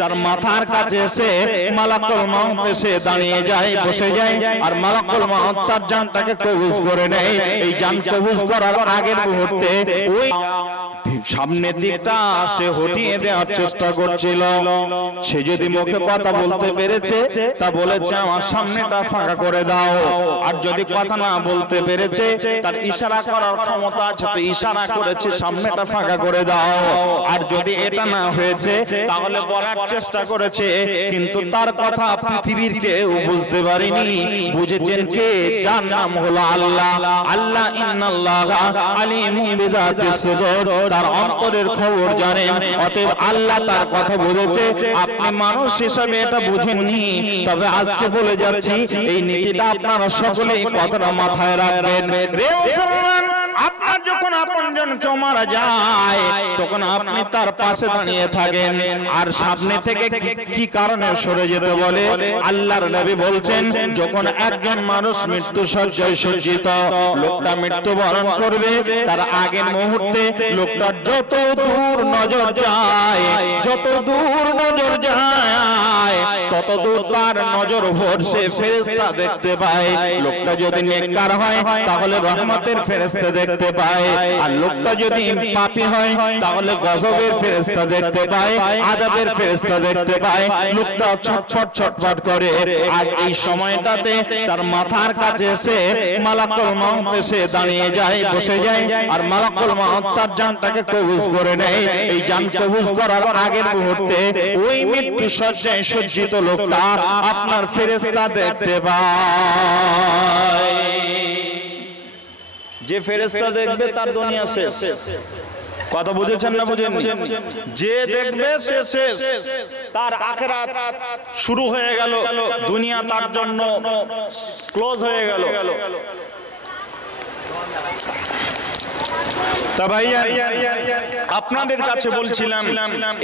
তার মাথার কাছে এসে মালাকুল মউত এসে দাঁড়িয়ে যায়, বসে যায়, আর মালাকুল মউত তার জানটাকে কবজ করে নেয়। এই জান কবজ করার আগের মুহূর্তে ওই সামনের দিকটা সে হটিয়ে দেওয়ার চেষ্টা করছিল। সে যদি মুখে কথা বলতে পেরেছে তা বলেছে আমার সামনেটা ফাঁকা করে দাও, আর যদি কথা না বলতে পেরেছে তার ইশারা করার ক্ষমতা আছে তো ইশারা করেছে সামনেটা ফাঁকা করে দাও। আর যদি এটা না হয়েছে তাহলে বলার চেষ্টা করেছে, কিন্তু তার কথা পৃথিবীর কেউ বুঝতে পারেনি। বুঝেছেন কে? যার নাম হলো আল্লাহ। আল্লাহ ইন্নাল্লাহা আলিমুম বিযাতিস সুদূর, তার অন্তরের খবর জানেন। অতএব আল্লাহ তার কথা বলেছে, আপনি মানুষ হিসেবে এটা বুঝেননি, তবে আজকে বলে যাচ্ছি এই নীতিটা আপনারা সকলেই কথাটা মাথায় রাখবেন। রে মুসলমান, আপনার যখন আপনজন কেউ মারা যায় তখন আপনি তার পাশে দাঁড়িয়ে থাকেন, আর সামনে থেকে কি কারণে সরে যেতে বলে? আল্লাহর নবী বলছেন, যখন একজন মানুষ মৃত্যু শয্যায় সজ্জিত, লোকটা মৃত্যুবরণ করবে, তার আগের মুহূর্তে লোকটা যত দূর নজর যায়, যত দূর নজর যায়, তত দূর তার নজর ভরসে ফেরেশতা দেখতে পায়। লোকটা যদি নেককার হয় তাহলে রহমতের ফেরেশতা দেখতে পায়, আর লোকটা যদি পাপী হয় তাহলে গজবের ফেরেশতা দেখতে পায়, আযাবের ফেরেশতা দেখতে পায়। লোকটা ছটফট ছটফট করে, আর এই সময়টাতে তার মাথার কাছে এসে মালাকুল মউত এসে দাঁড়িয়ে যায়, বসে যায়, আর মালাকুল মউত তার জানটাকে কবজ করে নেয়। এই জান কবজ করার আগের মুহূর্তে ওই মৃত্যু শয্যায় সজ্জিত লোকটা আপনার ফেরেশতা দেখতে পায়। যে ফেরেশতা দেখবে তার দুনিয়া শেষ। কথা বুঝেছেন না বুঝেননি? যে দেখবে সে শেষ, তার আখিরাত শুরু হয়ে গেল, দুনিয়া তার জন্য ক্লোজ হয়ে গেল। আপনাদের কাছে বলছিলাম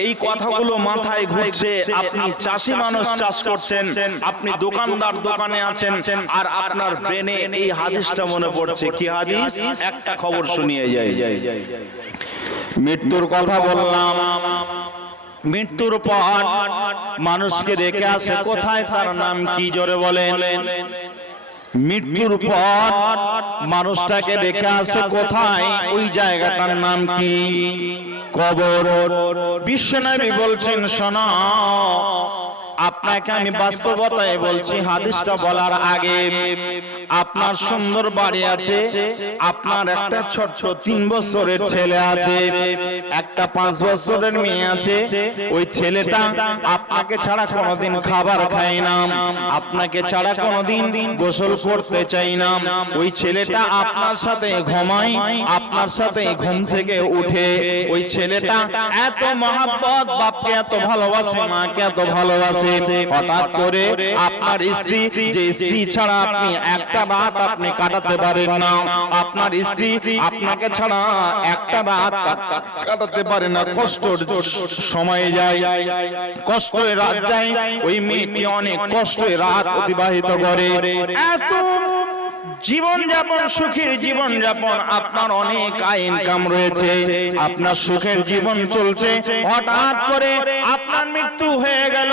এই কথাগুলো মাথায় ঘুরছে। আপনি চাষি মানুষ, চাষ করছেন, আপনি দোকানদার, দোকানে আছেন, আর আপনার ব্রেনে এই হাদিসটা মনে পড়ছে। কি হাদিস? একটা খবর শুনিয়ে যাই। মৃত্যুর কথা বললাম, মৃত্যুর পর মানুষকে রেখে আসে কোথায়? তার নাম কি? জোরে বলেন। মৃত্যুর পর মানুষটাকে রেখে আসে কোথায়? ওই জায়গাটার নাম কি? কবর। বিশ্বনবী বলছেন, শোনো, আপনাকে আমি বাস্তবতায় বলছি, হাদিসটা বলার আগে, আপনার সুন্দর বাড়ি আছে, আপনার একটা ছোট্ট 3 বছরের ছেলে আছে, একটা 5 বছরের মেয়ে আছে। ওই ছেলেটা আপনাকে ছাড়া কোনোদিন খাবার খায় না, আপনাকে ছাড়া কোনোদিন গোসল করতে চাই না। ওই ছেলেটা আপনার সাথে ঘুমায়, আপনার সাথে ঘুম থেকে উঠে। ওই ছেলেটা এত মহব্বত, বাপকে এত ভালোবাসে, মাকে এত ভালোবাসে। হঠাৎ করে আপনার স্ত্রী, যে স্ত্রী ছাড়া আপনি একটা রাত আপনি কাটাতে পারেন না, আপনার স্ত্রী আপনাকে ছাড়া একটা রাত কাটাতে পারে না, কষ্টের সময় যায়, কষ্টের রাত যায়। ওই মেয়েটি অনেক কষ্টে রাত অতিবাহিত করে। এত জীবন যাপন, সুখের জীবন যাপন, আপনার অনেক আয় ইনকাম রয়েছে, আপনার সুখের জীবন চলছে। হঠাৎ করে আপনার মৃত্যু হয়ে গেল।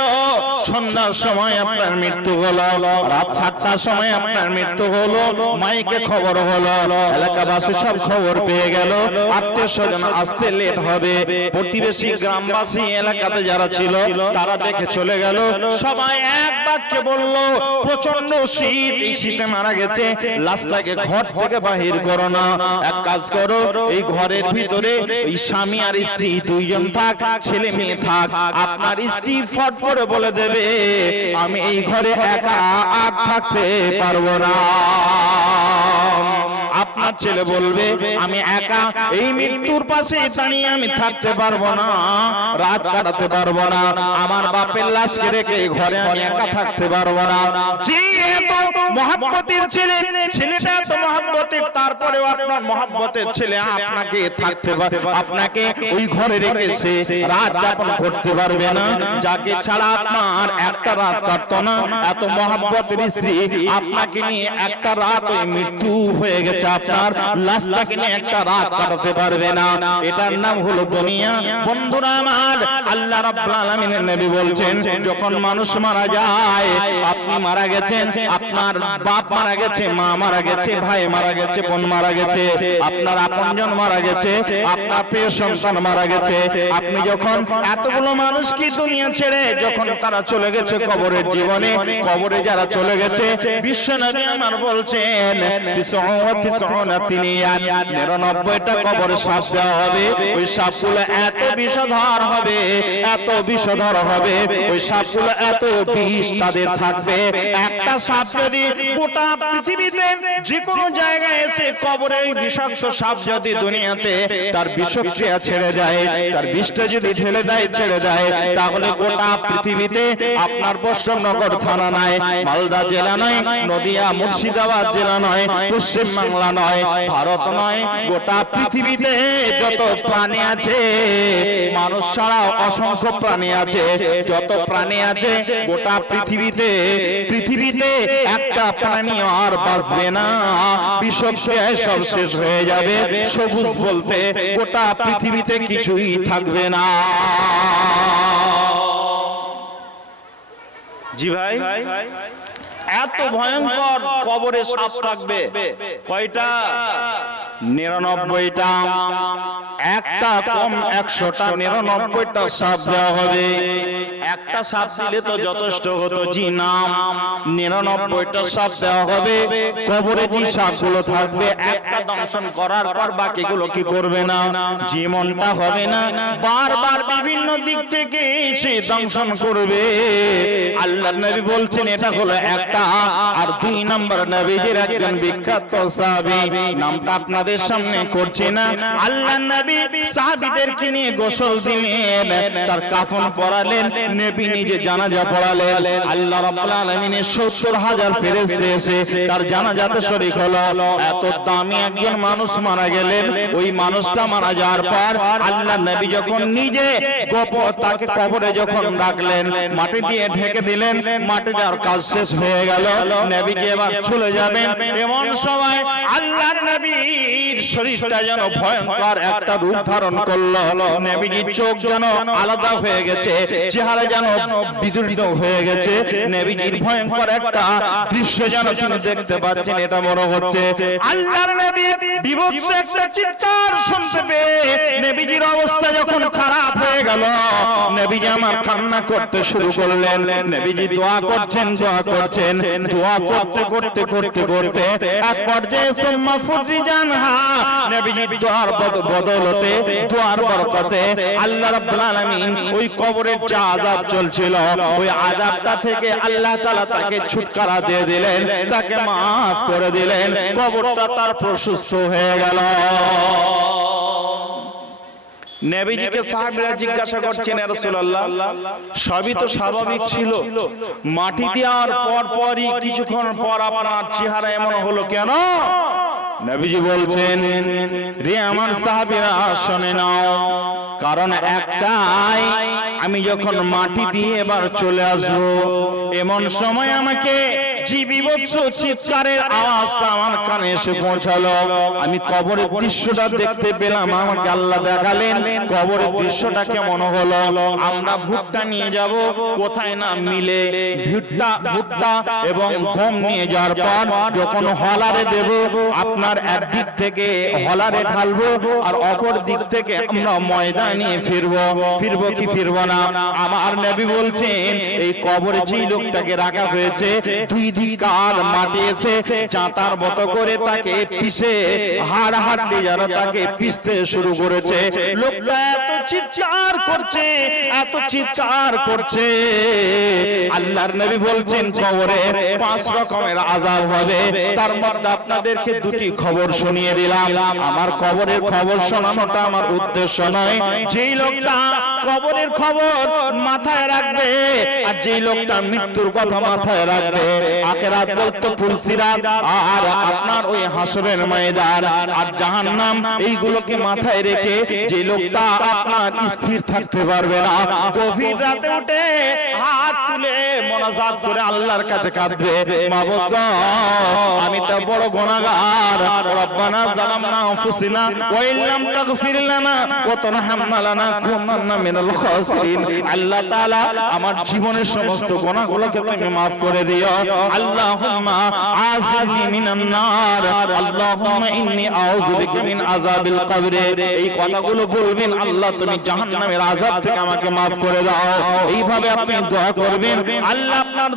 সন্ধ্যার সময় আপনার মৃত্যু হলো, রাত 7টার সময় আপনার মৃত্যু হলো, মাইকে খবর হলো, এলাকাবাসী সব খবর পেয়ে গেল। আত্মীয় স্বজন আসতে লেট হবে, প্রতিবেশী, গ্রামবাসী, এলাকাতে যারা ছিল তারা দেখে চলে গেল। সবাই এক বাক্যে বলল, প্রচন্ড শীত, এই শীতে মারা গেছে, লাশটাকে ঘর থেকে বাহির করো না, এক কাজ করো, এই ঘরের ভিতরে এই স্বামী আর স্ত্রী দুইজন থাক, ছেলে মেয়ে থাক। আপনার স্ত্রী ফট করে বলে দেবে, আমি এই ঘরে একা আর থাকতে পারবো না। আপনার ছেলে বলবে, আমি একা এই মৃত্যুর পাশে দাঁড়িয়ে আমি থাকতে পারবো না, রাত কাটাতে পারবো না, আমার বাপের লাশকে রেখে ঘরে আমি একা থাকতে পারবো না। যে এত মহব্বতের ছেলে, ছেলেটা এত মহব্বতের, তারপরেও আপনার মহব্বতের ছেলে আপনাকে থাকতে পারবে, আপনাকে ওই ঘরে রেখেছে, রাত যাপন করতে পারবে না, যাকে ছাড়া আপনার একটা রাত কাটতো না, এত মহব্বতের স্ত্রী আপনাকে নিয়ে একটা রাত ওই মৃত্যু হয়ে গেছে আপনার। আপনার লাশটাকে নিয়ে একটা রাত কাটাতে পারবে না। এটার নাম হলো দুনিয়া। বন্ধুরা আমার, আল্লাহ রাব্বুল আলামিনের নবী বলছেন, যখন মানুষ মারা যায়, আপনি মারা গেছেন, আপনার বাপ মারা গেছে, মা মারা গেছে, ভাই মারা গেছে, বোন মারা গেছে, আপনার আপনজন মারা গেছে, আপনার প্রিয় সন্তান মারা গেছে, আপনি যখন এতগুলো মানুষ কি দুনিয়া ছেড়ে যখন তারা চলে গেছে কবরের জীবনে, কবরে যারা চলে গেছে, বিশ্ব নবী আমার বলছেন 99টা কবরে সাপ দেওয়া হবে। ওই সাপগুলো এত বিষধর হবে, এত বিষধর হবে, ওই সাপগুলো এত বিষ তাদের থাকবে। একটা সাপ যদি গোটা পৃথিবীতে যে কোনো জায়গায় এসে কবরে ওই বিষাক্ত সাপ যদি দুনিয়াতে তার বিষক্রিয়া ছেড়ে যায়, তার বিষটা যদি ঢেলে দেয়, ছেড়ে দেয়, তাহলে গোটা পৃথিবীতে আপনার বৈষ্ণবনগর থানা নয়, মালদা জেলা নয়, নদিয়া মুর্শিদাবাদ জেলা নয়, পশ্চিম বাংলা নয়, ভারত নয়, গোটা পৃথিবীতে যত প্রাণী আছে, মানুষ ছাড়াও অসংখ্য প্রাণী আছে, যত প্রাণী আছে গোটা পৃথিবীতে একটা প্রাণী আর বাঁচবে না, বিষক্রিয়ায় সব শেষ হয়ে যাবে। সবুজ বলতে গোটা পৃথিবীতে কিছুই থাকবে না। জি ভাই, এত ভয়ঙ্কর কবরে সাপ থাকবে। কয়টা? 99টা। একটা কম 100টা, 99টা সাপ দেওয়া হবে। একটা সাপ দিলে তো যথেষ্ট হতো। জি নাম 99টা সাপ দেওয়া হবে। কবরে যে সাপগুলো থাকবে, একটা দংশন করার পর বাকিগুলো কি করবে না, জীবনটা হবে না, বারবার বিভিন্ন দিক থেকে সে দংশন করবে। আল্লাহর নবী বলছেন এটা হলো একটা। আর 2 নম্বর নবীজির একজন বিখ্যাত সাহাবী, নামটা আপনাদের সামনে করছি না, আল্লাহর নবী সাহাবীদেরকে নিয়ে গোসল দিলেন, তার কাফন পরালেন, নবী নিজে জানাজা পড়ালেন। আল্লাহ রাব্বুল আলামিনের 70,000 ফেরেশতা এসে তার জানাজাতে শরীক হলো। এত দামি একজন মানুষ মারা গেলেন। ওই মানুষটা মারা যাওয়ার পর আল্লাহর নবী যখন নিজে তাকে কবরে যখন রাখলেন, মাটি দিয়ে ঢেকে দিলেন, মাটি দেওয়ার কাজ শেষ হয়ে গেল, নবীজি এবার চলে যাবেন। এমন সময় আল্লাহর নবীর শরীরটা যেন ভয়ঙ্কর একটা রূপ ধারণ করলো। নবীজির চোখ যেন আলাদা হয়ে গেছে, চেহারা যেন বিদূরিত হয়ে গেছে। নবীজির ভয়ঙ্কর একটা দৃশ্য যেন তিনি দেখতে পাচ্ছেন। এটা মনে হচ্ছে আল্লাহর নবী বিভৎস একটা চিৎকার শুনতে পেয়ে নবীজির অবস্থা যখন খারাপ হয়ে গেল, নবীজি আমার কান্না করতে শুরু করলেন। নবীজি দোয়া করছেন, দোয়া করছেন, দোয়া করতে করতে করতে করতে এক পর্যায়ে সুম্মা ফুররিজানহা, নবীজির দোয়ার বদৌলতে, দোয়ার বরকতে আল্লাহ রাব্বুল আলামিন ওই কবরের যে আযাব চলছিল, ওই আযাবটা থেকে আল্লাহ তাআলা তাকে ছুটকারা দিয়ে দিলেন, তাকে মাফ করে দিলেন, কবরটা তার প্রশস্ত হয়ে গেল। নবীজিকে সাহাবীরা জিজ্ঞাসা করছেন, ইয়া রাসূলুল্লাহ, সবই তো স্বাভাবিক ছিল, মাটি দেওয়ার পরই কিছুক্ষণ পর আপনার চেহারা এমন হলো কেন? নবীজি বলছেন, রে আমার সাহাবীরা শুনে নাও, কারণ একটাই, আমি যখন মাটি দিয়ে এবার চলে আসবো, এমন সময় আমাকে যে বিভৎস চিৎকারের আওয়াজটা আমার কানে এসে পৌঁছালো, আমি কবরের দৃশ্যটা দেখতে পেলাম। আমাকে আল্লাহ দেখালেন কবরের দৃশ্যটা কেমন হলো। আমরা ভুট্টা নিয়ে যাব, কোথায় না মিলে ভুট্টা এবং গম নিয়ে যাওয়ার পর যখন হলারে দেব, আপনার একদিক থেকে হলারে ঢালবো আর অপর দিক থেকে আমরা ময়দা নিয়ে ফিরবো কি ফিরবো না। আমার নবী বলছেন, এই কবরে যেই লোকটাকে রাখা হয়েছে, 2 দিকার মাটি এসে চাঁতার মতো করে তাকে পিষে হাড় হাড্ডি যারা তাকে পিষতে শুরু করেছে। লোকটা এত চিৎকার করছে, এত চিৎকার করছে। আল্লাহর নবী বলছেন কবরে 5 রকমের আযাব হবে। তার মধ্যে আপনাদেরকে 2টি খবর শুনিয়ে দিলাম। আমার কবরের খবর শোনানোটা আমার উদ্দেশ্য নয়। যেই লোকটা কবরের খবর মাথায় রাখবে আর যেই লোকটা মৃত্যুর কথা মাথায় রাখবে, আখিরাত বলতে ফুলসিরাত আর আপনার ওই হাসরের ময়দান আর জাহান্নাম, এইগুলোকে মাথায় রেখে যে লোকটা আপনার স্থির থাকতে পারবে না, গভীর রাতে উঠে হাত তুলে মোনাজাত করে আল্লাহর কাছে কাঁদবে, মাবুদ গো আমি তো বড় গুনাহগার, রব্বানা যালামনা আনফুসিনা ওয়া ইল্লাম তাগফির লানা ওয়া তারহামনা লানাকুনান্না মিনাল খাসিরিন। আল্লাহ তাআলা আমার জীবনের সমস্ত গুনাহগুলোকে তুমি maaf করে দিও। আল্লাহুম্মা আজিনি মিনান নার, আল্লাহুম্মা ইন্নী আউযু বিকা মিন আযাবিল কবর। এই কথাগুলো বলবেন, আল্লাহ তুমি জাহান্নামের আযাব থেকে আমাকে maaf করে দাও। এইভাবে আপনি দোয়া করবেন, আল্লাহ আপনার